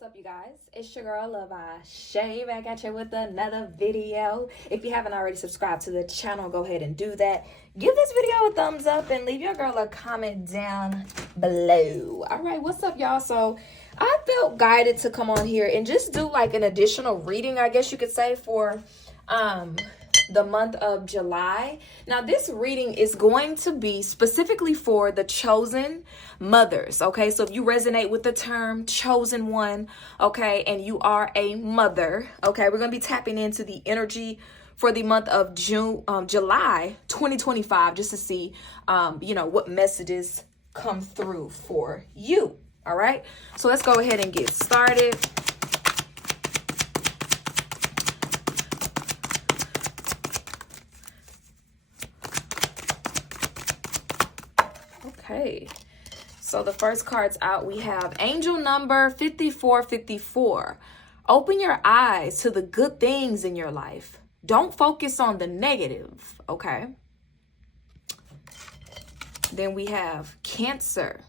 What's up, you guys? It's your girl Love Shay back at you with another video. If you haven't already subscribed to the channel, go ahead and do that. Give this video a thumbs up and leave your girl a comment down below. All right, what's up, y'all? So I felt guided to come on here and just do like an additional reading, I guess you could say, for the month of July. Now, this reading is going to be specifically for the chosen mothers, okay? So if you resonate with the term chosen one, okay, and you are a mother, okay, we're going to be tapping into the energy for the month of July 2025, just to see, what messages come through for you, all right? So let's go ahead and get started. Okay, so the first card's out. We have angel number 5454. Open your eyes to the good things in your life. Don't focus on the negative, okay? Then we have Cancer.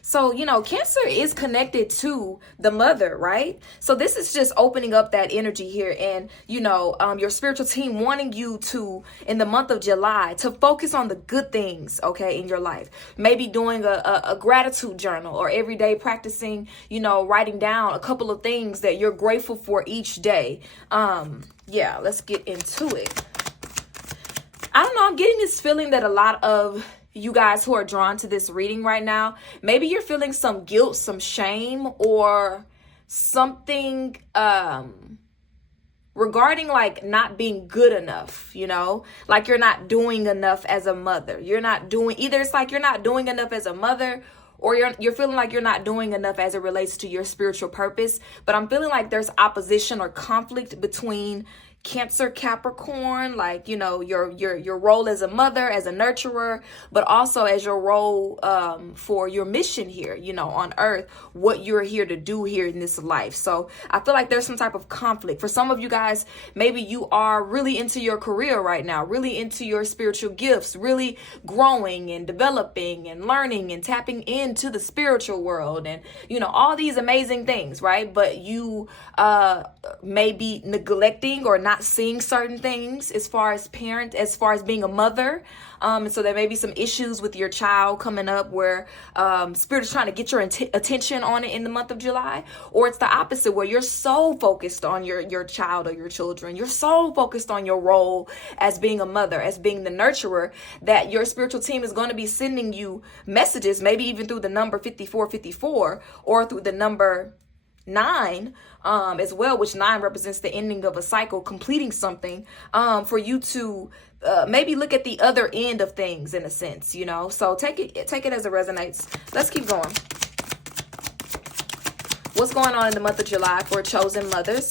So, Cancer is connected to the mother, right? So this is just opening up that energy here, and, your spiritual team wanting you to, in the month of July, to focus on the good things, okay, in your life. Maybe doing a gratitude journal, or every day practicing, writing down a couple of things that you're grateful for each day. Yeah, let's get into it. I don't know, I'm getting this feeling that a lot of you guys who are drawn to this reading right now, maybe you're feeling some guilt, some shame, or something regarding like not being good enough, like you're not doing enough as a mother. You're not doing, either it's like you're not doing enough as a mother, or you're feeling like you're not doing enough as it relates to your spiritual purpose. But I'm feeling like there's opposition or conflict between Cancer, Capricorn, like, your role as a mother, as a nurturer, but also as your role for your mission here, on earth, what you're here to do here in this life. So I feel like there's some type of conflict. For some of you guys, maybe you are really into your career right now, really into your spiritual gifts, really growing and developing and learning and tapping into the spiritual world and, all these amazing things, right? But you may be neglecting or not seeing certain things as far as being a mother. And so there may be some issues with your child coming up where Spirit is trying to get your attention on it in the month of July. Or it's the opposite, where you're so focused on your child or your children. You're so focused on your role as being a mother, as being the nurturer, that your spiritual team is going to be sending you messages, maybe even through the number 5454 or through the number 9 as well, which 9 represents the ending of a cycle, completing something, for you to maybe look at the other end of things in a sense, so take it as it resonates. Let's keep going. What's going on in the month of July for chosen mothers?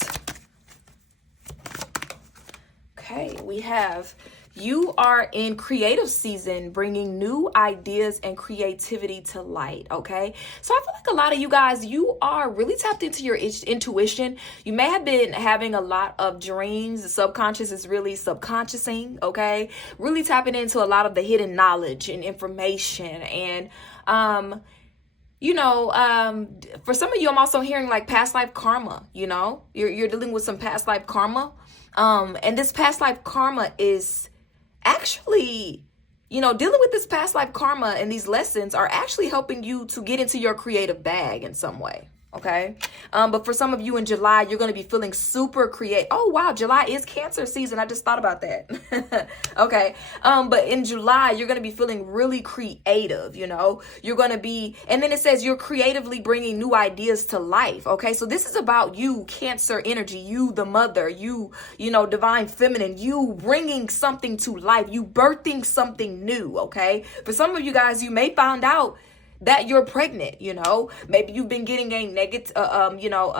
Okay, we have you are in creative season, bringing new ideas and creativity to light, okay? So I feel like a lot of you guys, you are really tapped into your intuition. You may have been having a lot of dreams. The subconscious is really subconsciousing, okay? Really tapping into a lot of the hidden knowledge and information. And, for some of you, I'm also hearing like past life karma, you're dealing with some past life karma. And this past life karma is actually, dealing with this past life karma and these lessons are actually helping you to get into your creative bag in some way. Okay. But for some of you in July, you're going to be feeling super creative. Oh, wow. July is Cancer season. I just thought about that. Okay. But in July, you're going to be feeling really creative. You're going to be, and then it says you're creatively bringing new ideas to life. Okay. So this is about you, Cancer energy, you, the mother, you, divine feminine, you bringing something to life, you birthing something new. Okay. For some of you guys, you may find out that you're pregnant, maybe you've been getting a negative, a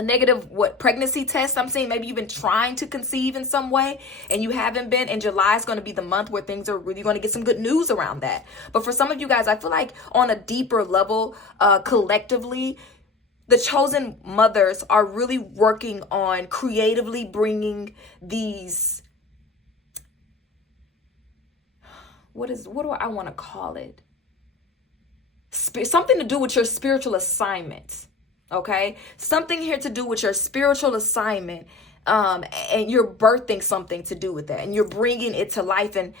negative pregnancy test. I'm saying maybe you've been trying to conceive in some way and you haven't been, and July is going to be the month where things are really going to get some good news around that. But for some of you guys, I feel like on a deeper level, collectively, the chosen mothers are really working on creatively bringing these, what do I want to call it? something to do with your spiritual assignment. Okay, something here to do with your spiritual assignment, and you're birthing something to do with that, and you're bringing it to life. And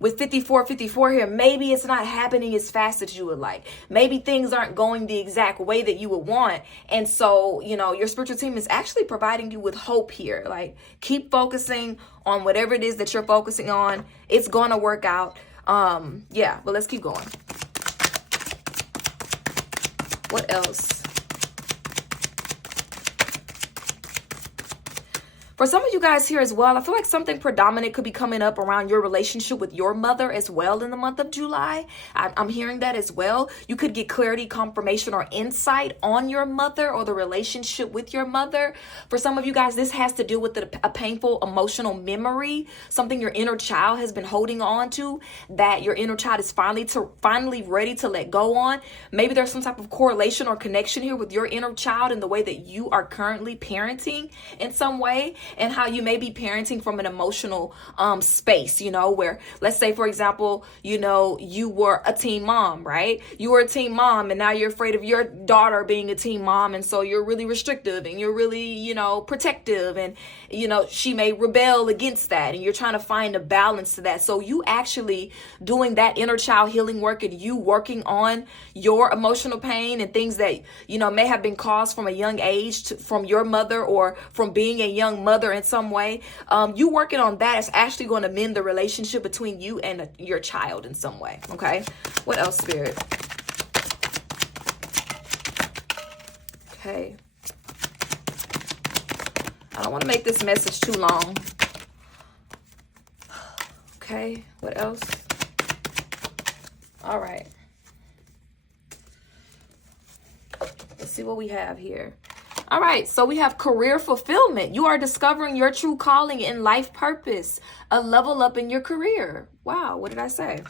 with 54 here, maybe it's not happening as fast as you would like. Maybe things aren't going the exact way that you would want, and so your spiritual team is actually providing you with hope here. Like, keep focusing on whatever it is that you're focusing on. It's going to work out. Yeah, but let's keep going. What else? For some of you guys here as well, I feel like something predominant could be coming up around your relationship with your mother as well in the month of July. I'm hearing that as well. You could get clarity, confirmation, or insight on your mother or the relationship with your mother. For some of you guys, this has to do with a painful emotional memory, something your inner child has been holding on to that your inner child is finally ready to let go on. Maybe there's some type of correlation or connection here with your inner child and the way that you are currently parenting in some way, and how you may be parenting from an emotional space, where, let's say, for example, you were a teen mom, right? You were a teen mom, and now you're afraid of your daughter being a teen mom, and so you're really restrictive, and you're really, protective, and, she may rebel against that, and you're trying to find a balance to that. So you actually doing that inner child healing work, and you working on your emotional pain and things that, may have been caused from a young age from your mother, or from being a young mother in some way. You working on that is actually going to mend the relationship between you and your child in some way. Okay, what else, Spirit? Okay, I don't want to make this message too long. Okay, what else? All right, let's see what we have here. All right, so we have career fulfillment. You are discovering your true calling and life purpose, a level up in your career. Wow, what did I say?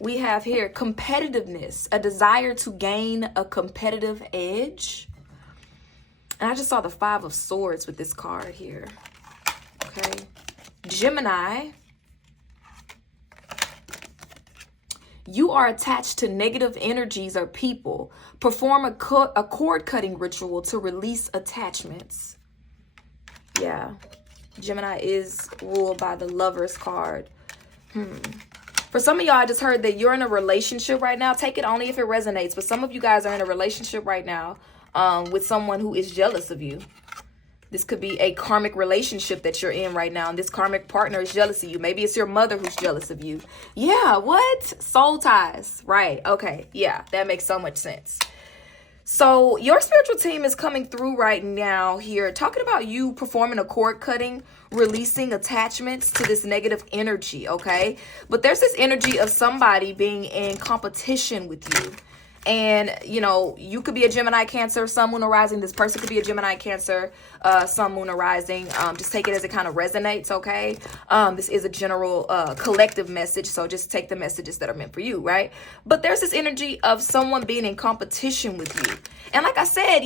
We have here competitiveness, a desire to gain a competitive edge. And I just saw the 5 of Swords with this card here. Okay, Gemini. You are attached to negative energies or people. Perform a cord cutting ritual to release attachments. Yeah. Gemini is ruled by the Lovers card. For some of y'all, I just heard that you're in a relationship right now. Take it only if it resonates. But some of you guys are in a relationship right now with someone who is jealous of you. This could be a karmic relationship that you're in right now, and this karmic partner is jealous of you. Maybe it's your mother who's jealous of you. Yeah, what? Soul ties. Right. Okay. Yeah, that makes so much sense. So your spiritual team is coming through right now here, talking about you performing a cord cutting, releasing attachments to this negative energy, okay? But there's this energy of somebody being in competition with you. And, you could be a Gemini, Cancer, Sun, Moon, or Rising. This person could be a Gemini, Cancer, Sun, Moon, or Rising. Just take it as it kind of resonates, okay? This is a general collective message, so just take the messages that are meant for you, right? But there's this energy of someone being in competition with you. And like I said,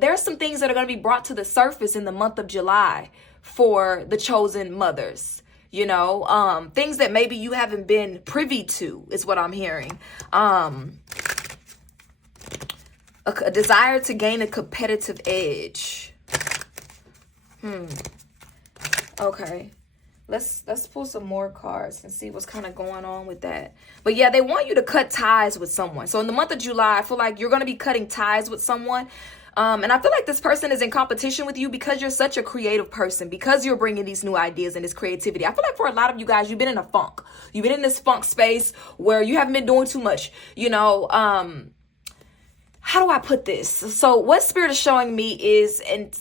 there's some things that are going to be brought to the surface in the month of July for the chosen mothers. Things that maybe you haven't been privy to is what I'm hearing. A desire to gain a competitive edge. Okay. Let's pull some more cards and see what's kind of going on with that. But yeah, they want you to cut ties with someone. So in the month of July, I feel like you're going to be cutting ties with someone. And I feel like this person is in competition with you because you're such a creative person, because you're bringing these new ideas and this creativity. I feel like for a lot of you guys, you've been in a funk. You've been in this funk space where you haven't been doing too much, how do I put this? So what Spirit is showing me is, and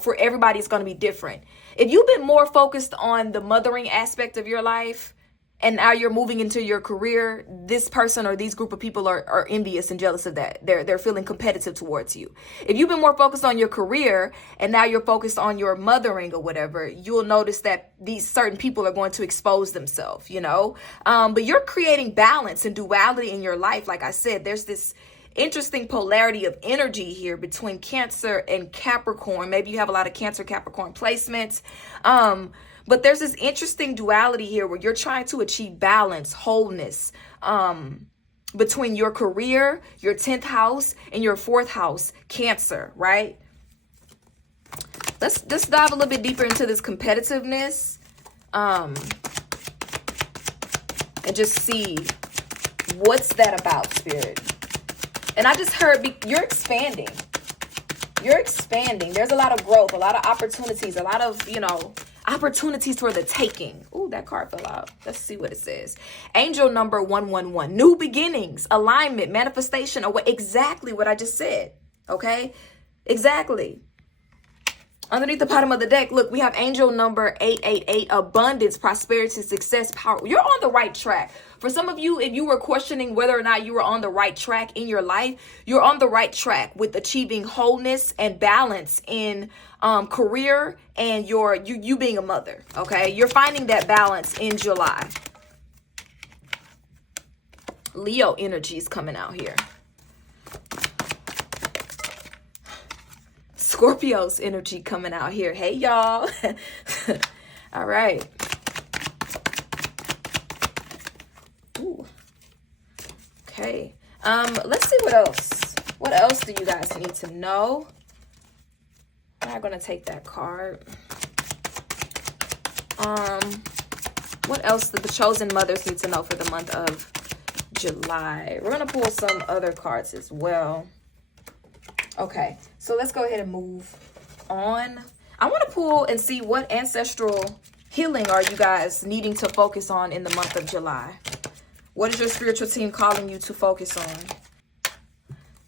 for everybody, it's going to be different. If you've been more focused on the mothering aspect of your life, and now you're moving into your career, this person or these group of people are envious and jealous of that. They're feeling competitive towards you. If you've been more focused on your career and now you're focused on your mothering or whatever, you'll notice that these certain people are going to expose themselves, But you're creating balance and duality in your life. Like I said, there's this interesting polarity of energy here between Cancer and Capricorn. Maybe you have a lot of Cancer, Capricorn placements. But there's this interesting duality here where you're trying to achieve balance, wholeness, between your career, your 10th house, and your 4th house, Cancer, right? Let's dive a little bit deeper into this competitiveness, and just see what's that about, Spirit. And I just heard you're expanding. You're expanding. There's a lot of growth, a lot of opportunities, a lot of, opportunities for the taking. Ooh, that card fell out. Let's see what it says. Angel number 111. New beginnings, alignment, manifestation, or exactly what I just said. Okay? Exactly. Underneath the bottom of the deck, look, we have angel number 888, abundance, prosperity, success, power. You're on the right track. For some of you, if you were questioning whether or not you were on the right track in your life, you're on the right track with achieving wholeness and balance in career and you being a mother, okay? You're finding that balance in July. Leo energy is coming out here. Scorpio's energy coming out here. Hey, y'all. All right. Ooh. Okay. Let's see what else. What else do you guys need to know? I'm not going to take that card. What else do the chosen mothers need to know for the month of July? We're going to pull some other cards as well. Okay, so let's go ahead and move on. I want to pull and see what ancestral healing are you guys needing to focus on in the month of July. What is your spiritual team calling you to focus on?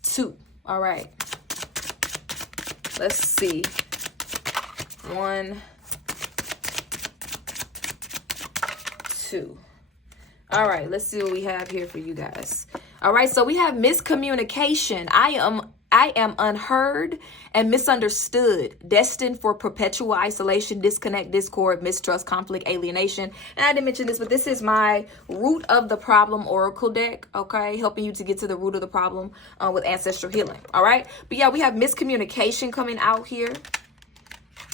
2. All right. Let's see. 1, 2. All right, let's see what we have here for you guys. All right, so we have miscommunication. I am unheard and misunderstood, destined for perpetual isolation, disconnect, discord, mistrust, conflict, alienation. And I didn't mention this, but this is my root of the problem oracle deck, okay? Helping you to get to the root of the problem with ancestral healing, all right? But yeah, we have miscommunication coming out here.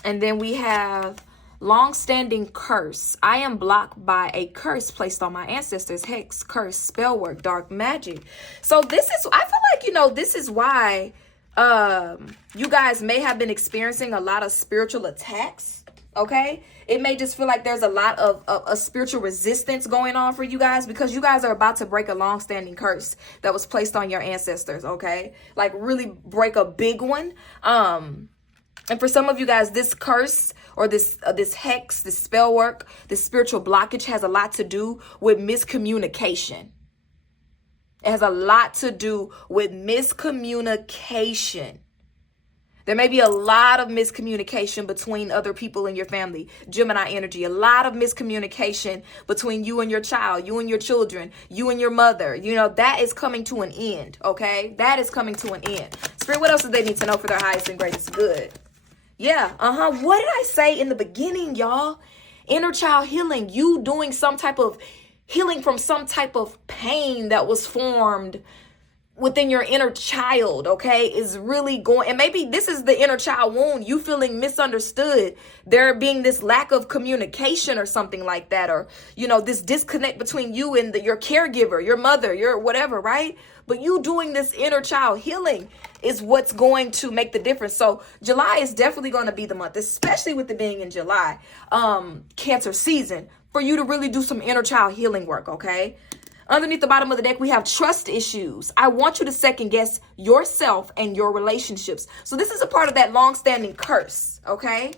And then we have long-standing curse. I am blocked by a curse placed on my ancestors. Hex, curse, spell work, dark magic. So this is, I feel like, this is why you guys may have been experiencing a lot of spiritual attacks, okay? It may just feel like there's a lot of a spiritual resistance going on for you guys because you guys are about to break a long-standing curse that was placed on your ancestors, okay? Like really break a big one. And for some of you guys, this curse or this hex, this spell work, this spiritual blockage has a lot to do with miscommunication. It has a lot to do with miscommunication. There may be a lot of miscommunication between other people in your family. Gemini energy, a lot of miscommunication between you and your child, you and your children, you and your mother. That is coming to an end, okay? That is coming to an end. Spirit, what else do they need to know for their highest and greatest good? Yeah, What did I say in the beginning, y'all? Inner child healing. You doing some type of healing from some type of pain that was formed within your inner child, okay, is really going, and maybe this is the inner child wound, you feeling misunderstood, there being this lack of communication or something like that, or, this disconnect between you and your caregiver, your mother, your whatever, right? But you doing this inner child healing is what's going to make the difference. So July is definitely going to be the month, especially with it being in July, Cancer season, for you to really do some inner child healing work, okay? Underneath the bottom of the deck, we have trust issues. I want you to second guess yourself and your relationships. So this is a part of that long-standing curse, okay?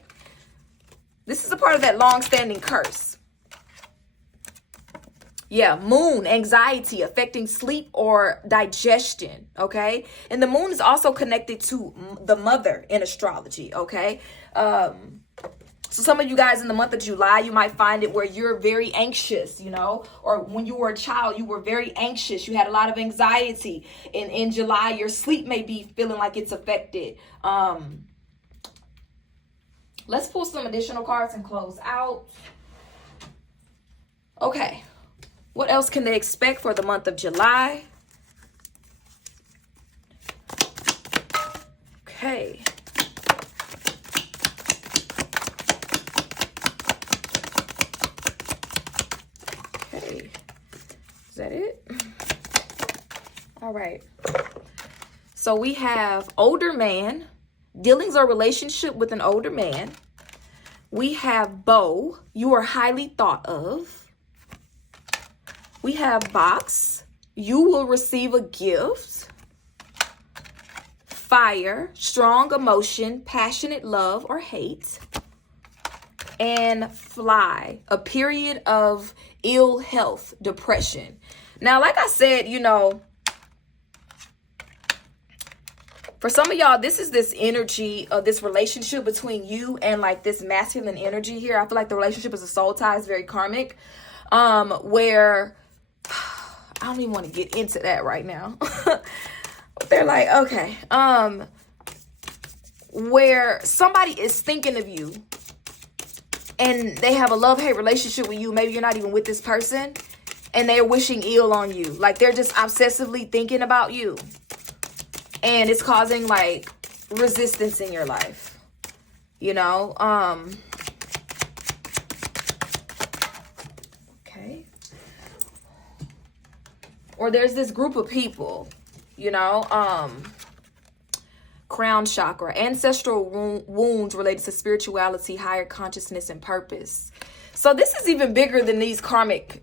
This is a part of that long-standing curse. Yeah, moon, anxiety, affecting sleep or digestion, okay? And the moon is also connected to the mother in astrology, okay? So some of you guys in the month of July, you might find it where you're very anxious, or when you were a child, you were very anxious. You had a lot of anxiety. In July, your sleep may be feeling like it's affected. Let's pull some additional cards and close out. Okay. What else can they expect for the month of July? Okay. Okay. Is that it? All right. So we have older man, dealings or relationship with an older man. We have bow, you are highly thought of. We have box, you will receive a gift. Fire, strong emotion, passionate love or hate. And fly, a period of ill health, depression. Now, like I said, you know, for some of y'all, this is this energy of this relationship between you and like this masculine energy here. I feel like the relationship is a soul tie. It's very karmic. Where I don't even want to get into that right now. They're like, okay. Where somebody is thinking of you and they have a love-hate relationship with you. Maybe you're not even with this person and they're wishing ill on you. Like they're just obsessively thinking about you. And it's causing like resistance in your life, you know? Okay. Or there's this group of people, you know, crown chakra, ancestral wounds related to spirituality, higher consciousness, and purpose. So this is even bigger than this karmic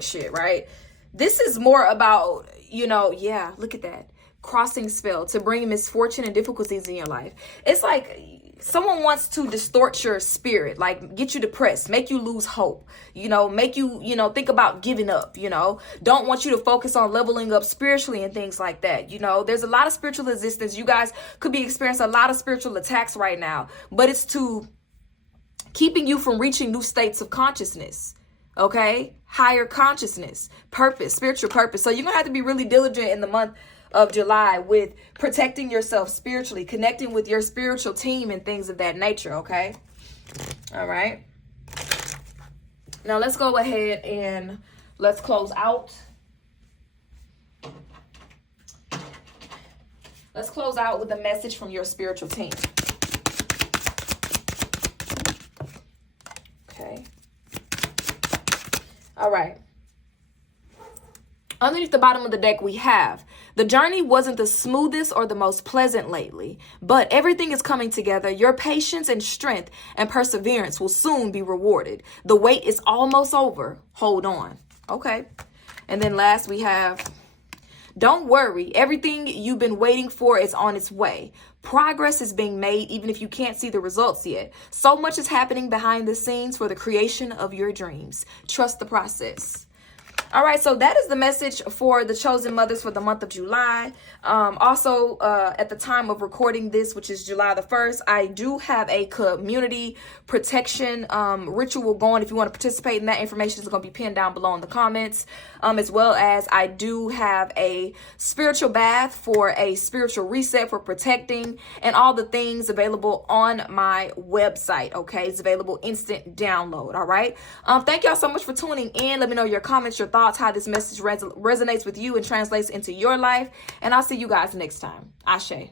shit, right? This is more about, you know, yeah, look at that. Crossing spell to bring misfortune and difficulties in your life. It's like someone wants to distort your spirit, like get you depressed, make you lose hope, you know, make you, you know, think about giving up, you know, don't want you to focus on leveling up spiritually and things like that. You know, there's a lot of spiritual resistance. You guys could be experiencing a lot of spiritual attacks right now, but it's to keeping you from reaching new states of consciousness. Okay. Higher consciousness, purpose, spiritual purpose. So you're going to have to be really diligent in the month of July with protecting yourself spiritually, connecting with your spiritual team and things of that nature. Okay. All right. Now let's go ahead and let's close out. Let's close out with a message from your spiritual team. Okay. All right. Underneath the bottom of the deck, we have the journey wasn't the smoothest or the most pleasant lately, but everything is coming together. Your patience and strength and perseverance will soon be rewarded. The wait is almost over. Hold on. Okay. And then last we have, don't worry. Everything you've been waiting for is on its way. Progress is being made even if you can't see the results yet. So much is happening behind the scenes for the creation of your dreams. Trust the process. All right, so that is the message for the chosen mothers for the month of July. Also, at the time of recording this, which is July the 1st, I do have a community protection ritual going. If you want to participate in that, information is going to be pinned down below in the comments. As well as I do have a spiritual bath for a spiritual reset for protecting and all the things available on my website. Okay, it's available instant download. All right. Thank y'all so much for tuning in. Let me know your comments, your thoughts, how this message resonates with you and translates into your life. And I'll see you guys next time. Ashe.